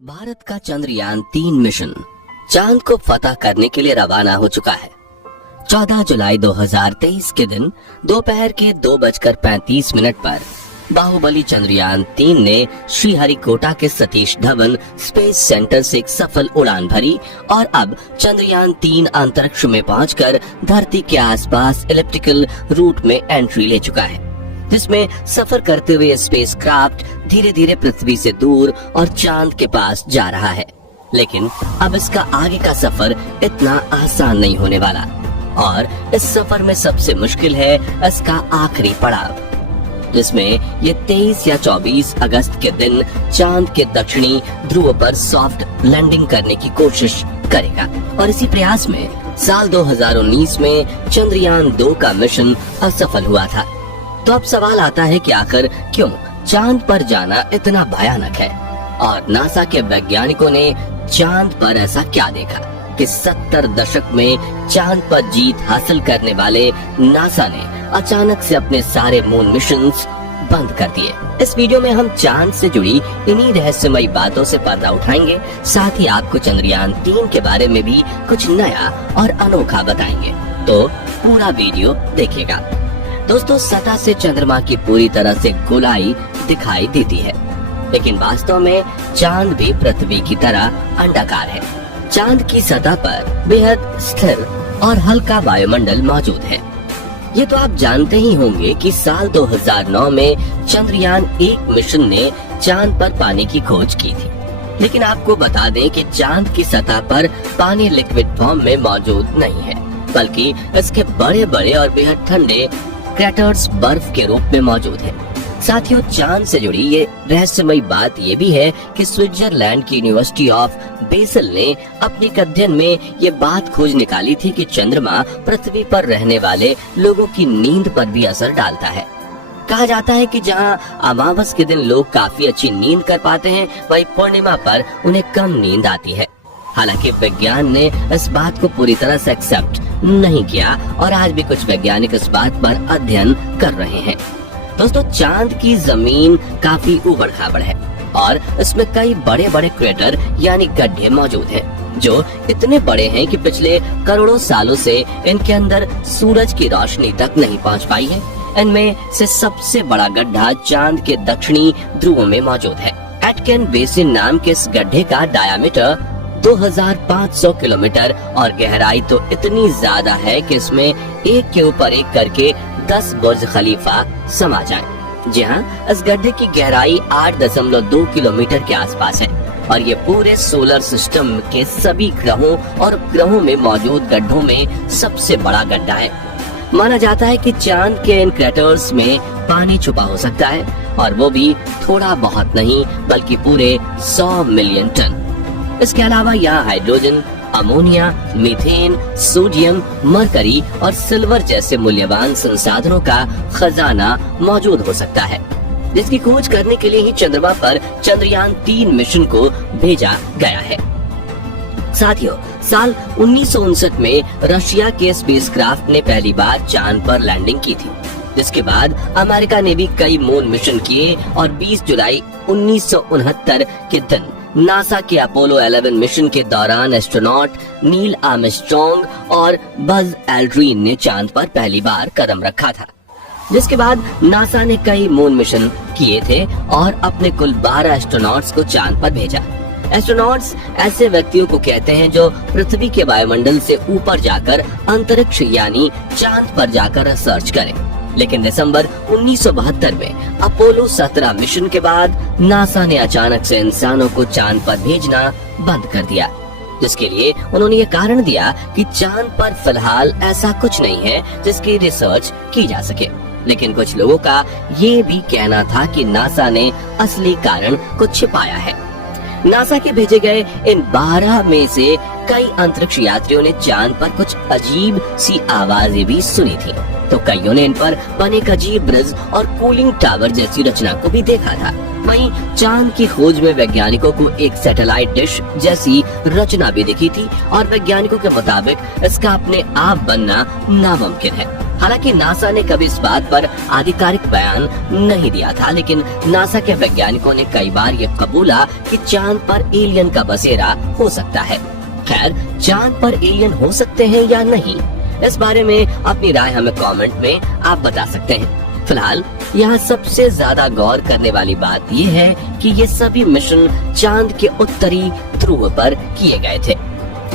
भारत का चंद्रयान-3 मिशन चांद को फतह करने के लिए रवाना हो चुका है। 14 जुलाई 2023 के दिन दोपहर के 2:35 पर बाहुबली चंद्रयान-3 ने श्रीहरिकोटा के सतीश धवन स्पेस सेंटर से एक सफल उड़ान भरी और अब चंद्रयान-3 अंतरिक्ष में पहुंचकर धरती के आसपास इलिप्टिकल रूट में एंट्री ले चुका है, जिसमें सफर करते हुए स्पेस क्राफ्ट धीरे धीरे पृथ्वी से दूर और चांद के पास जा रहा है। लेकिन अब इसका आगे का सफर इतना आसान नहीं होने वाला और इस सफर में सबसे मुश्किल है इसका आखिरी पड़ाव, जिसमें ये 23 या 24 अगस्त के दिन चांद के दक्षिणी ध्रुव पर सॉफ्ट लैंडिंग करने की कोशिश करेगा। और इसी प्रयास में साल 2019 में चंद्रयान-2 का मिशन असफल हुआ था। तो अब सवाल आता है कि आखिर क्यों चांद पर जाना इतना भयानक है और नासा के वैज्ञानिकों ने चांद पर ऐसा क्या देखा कि 70 दशक में चांद पर जीत हासिल करने वाले नासा ने अचानक से अपने सारे मून मिशंस बंद कर दिए। इस वीडियो में हम चांद से जुड़ी इन्हीं रहस्यमयी बातों से पर्दा उठाएंगे, साथ ही आपको चंद्रयान-3 के बारे में भी कुछ नया और अनोखा बताएंगे। तो पूरा वीडियो देखिएगा। दोस्तों, सतह से चंद्रमा की पूरी तरह से गोलाई दिखाई देती है, लेकिन वास्तव में चांद भी पृथ्वी की तरह अंडाकार है। चांद की सतह पर बेहद स्थिर और हल्का वायुमंडल मौजूद है। ये तो आप जानते ही होंगे कि साल 2009 में चंद्रयान-1 मिशन ने चांद पर पानी की खोज की थी, लेकिन आपको बता दें कि चांद की सतह पर पानी लिक्विड फॉर्म में मौजूद नहीं है, बल्कि इसके बड़े बड़े और बेहद ठंडे क्रैटर्स बर्फ के रूप में मौजूद है। साथियों, चांद से जुड़ी ये रहस्यमयी बात ये भी है कि स्विट्जरलैंड की यूनिवर्सिटी ऑफ बेसल ने अपने एक अध्ययन में ये बात खोज निकाली थी कि चंद्रमा पृथ्वी पर रहने वाले लोगों की नींद पर भी असर डालता है। कहा जाता है कि जहां अमावस के दिन लोग काफी अच्छी नींद कर पाते हैं, वहीं पूर्णिमा पर उन्हें कम नींद आती है। हालांकि विज्ञान ने इस बात को पूरी तरह से एक्सेप्ट नहीं किया और आज भी कुछ वैज्ञानिक इस बात पर अध्ययन कर रहे हैं। दोस्तों, चांद की जमीन काफी उबड़-खाबड़ है और इसमें कई बड़े बड़े क्रेटर यानी गड्ढे मौजूद हैं, जो इतने बड़े हैं कि पिछले करोड़ों सालों से इनके अंदर सूरज की रोशनी तक नहीं पहुंच पाई है। इनमें से सबसे बड़ा गड्ढा चांद के दक्षिणी ध्रुव में मौजूद है। एटकेन बेसिन नाम के इस गड्ढे का डायामीटर 2500 किलोमीटर और गहराई तो इतनी ज्यादा है कि इसमें एक के ऊपर एक करके 10 बुर्ज खलीफा समा जाएं। जी हाँ, इस गड्ढे की गहराई 8.2 किलोमीटर के आसपास है और ये पूरे सोलर सिस्टम के सभी ग्रहों और उपग्रहों में मौजूद गड्ढों में सबसे बड़ा गड्ढा है। माना जाता है कि चांद के इन क्रैटर्स में पानी छुपा हो सकता है, और वो भी थोड़ा बहुत नहीं बल्कि पूरे 100 मिलियन टन। इसके अलावा यहाँ hydrogen, ammonia, methane, sodium, mercury और सिल्वर जैसे मूल्यवान संसाधनों का खजाना मौजूद हो सकता है, जिसकी खोज करने के लिए ही चंद्रमा पर चंद्रयान-3 मिशन को भेजा गया है। साथियों, साल 1959 में रशिया के स्पेसक्राफ्ट ने पहली बार चांद पर लैंडिंग की थी, जिसके बाद अमेरिका ने भी कई मून मिशन किए और 20 जुलाई 1969 के दिन नासा के अपोलो 11 मिशन के दौरान एस्ट्रोनॉट नील आर्मस्ट्रॉन्ग और बज एल्ड्रिन ने चांद पर पहली बार कदम रखा था। जिसके बाद नासा ने कई मून मिशन किए थे और अपने कुल 12 एस्ट्रोनॉट्स को चांद पर भेजा। एस्ट्रोनॉट्स ऐसे व्यक्तियों को कहते हैं जो पृथ्वी के वायुमंडल से ऊपर जाकर अंतरिक्ष यानी चांद पर जाकर रिसर्च करें। लेकिन दिसंबर 1972 में अपोलो 17 मिशन के बाद नासा ने अचानक से इंसानों को चांद पर भेजना बंद कर दिया, जिसके लिए उन्होंने ये कारण दिया कि चांद पर फिलहाल ऐसा कुछ नहीं है जिसकी रिसर्च की जा सके। लेकिन कुछ लोगों का ये भी कहना था कि नासा ने असली कारण को छिपाया है। नासा के भेजे गए इन 12 में से कई अंतरिक्ष यात्रियों ने चांद पर कुछ अजीब सी आवाजें भी सुनी थी, तो कईयों ने इन पर बने एक अजीब ब्रिज और कूलिंग टावर जैसी रचना को भी देखा था। वहीं चांद की खोज में वैज्ञानिकों को एक सैटेलाइट डिश जैसी रचना भी दिखी थी और वैज्ञानिकों के मुताबिक इसका अपने आप बनना नामुमकिन है। हालांकि नासा ने कभी इस बात पर आधिकारिक बयान नहीं दिया था, लेकिन नासा के वैज्ञानिकों ने कई बार ये कबूला कि चांद पर एलियन का बसेरा हो सकता है। खैर, चांद पर एलियन हो सकते हैं या नहीं, इस बारे में अपनी राय हमें कमेंट में आप बता सकते हैं। फिलहाल यहाँ सबसे ज्यादा गौर करने वाली बात ये है कि ये सभी मिशन चांद के उत्तरी ध्रुव पर किए गए थे,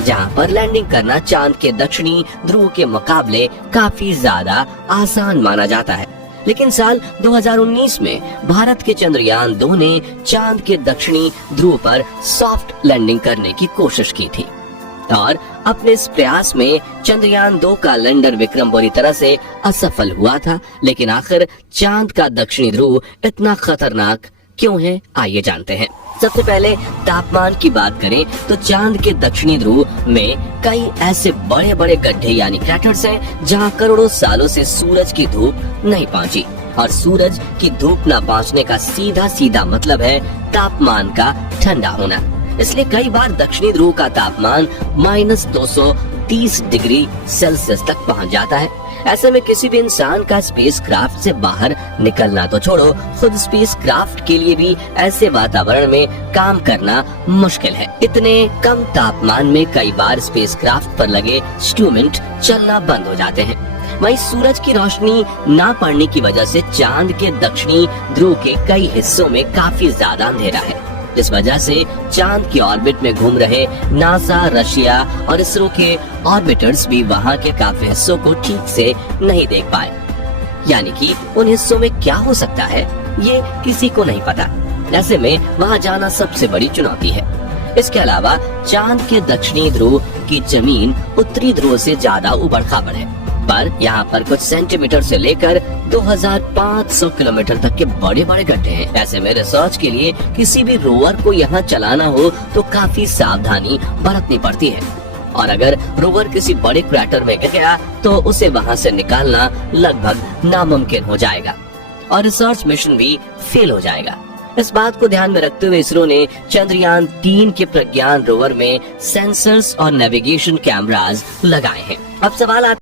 जहाँ पर लैंडिंग करना चांद के दक्षिणी ध्रुव के मुकाबले काफी ज्यादा आसान माना जाता है। लेकिन साल 2019 में भारत के चंद्रयान 2 ने चांद के दक्षिणी ध्रुव पर सॉफ्ट लैंडिंग करने की कोशिश की थी और अपने इस प्रयास में चंद्रयान 2 का लैंडर विक्रम बुरी तरह से असफल हुआ था। लेकिन आखिर चांद का दक्षिणी ध्रुव इतना खतरनाक क्यों है, आइए जानते हैं। सबसे पहले तापमान की बात करें तो चांद के दक्षिणी ध्रुव में कई ऐसे बड़े बड़े गड्ढे यानी क्रैटर्स हैं, जहां करोड़ों सालों से सूरज की धूप नहीं पहुंची, और सूरज की धूप न पहुंचने का सीधा सीधा मतलब है तापमान का ठंडा होना। इसलिए कई बार दक्षिणी ध्रुव का तापमान -230 डिग्री सेल्सियस तक पहुंच जाता है। ऐसे में किसी भी इंसान का स्पेसक्राफ्ट से बाहर निकलना तो छोड़ो, खुद स्पेसक्राफ्ट के लिए भी ऐसे वातावरण में काम करना मुश्किल है। इतने कम तापमान में कई बार स्पेसक्राफ्ट पर लगे इंस्ट्रूमेंट चलना बंद हो जाते हैं। वहीं सूरज की रोशनी ना पड़ने की वजह से चांद के दक्षिणी ध्रुव के कई हिस्सों में काफी ज्यादा अंधेरा है, जिस वजह से चांद की ऑर्बिट में घूम रहे नासा, रशिया और इसरो के ऑर्बिटर्स भी वहां के काफी हिस्सों को ठीक से नहीं देख पाए। यानी कि उन हिस्सों में क्या हो सकता है ये किसी को नहीं पता। ऐसे में वहां जाना सबसे बड़ी चुनौती है। इसके अलावा चांद के दक्षिणी ध्रुव की जमीन उत्तरी ध्रुव से ज्यादा उबड़ खाबड़ है, पर यहाँ पर कुछ सेंटीमीटर से लेकर 2500 किलोमीटर तक के बड़े बड़े गड्ढे हैं। ऐसे में रिसर्च के लिए किसी भी रोवर को यहाँ चलाना हो तो काफी सावधानी बरतनी पड़ती है, और अगर रोवर किसी बड़े क्रैटर में गिर गया तो उसे वहाँ से निकालना लगभग नामुमकिन हो जाएगा और रिसर्च मिशन भी फेल हो जाएगा। इस बात को ध्यान में रखते हुए इसरो ने चंद्रयान 3 के प्रज्ञान रोवर में सेंसर्स और नेविगेशन कैमरास लगाए हैं। अब सवाल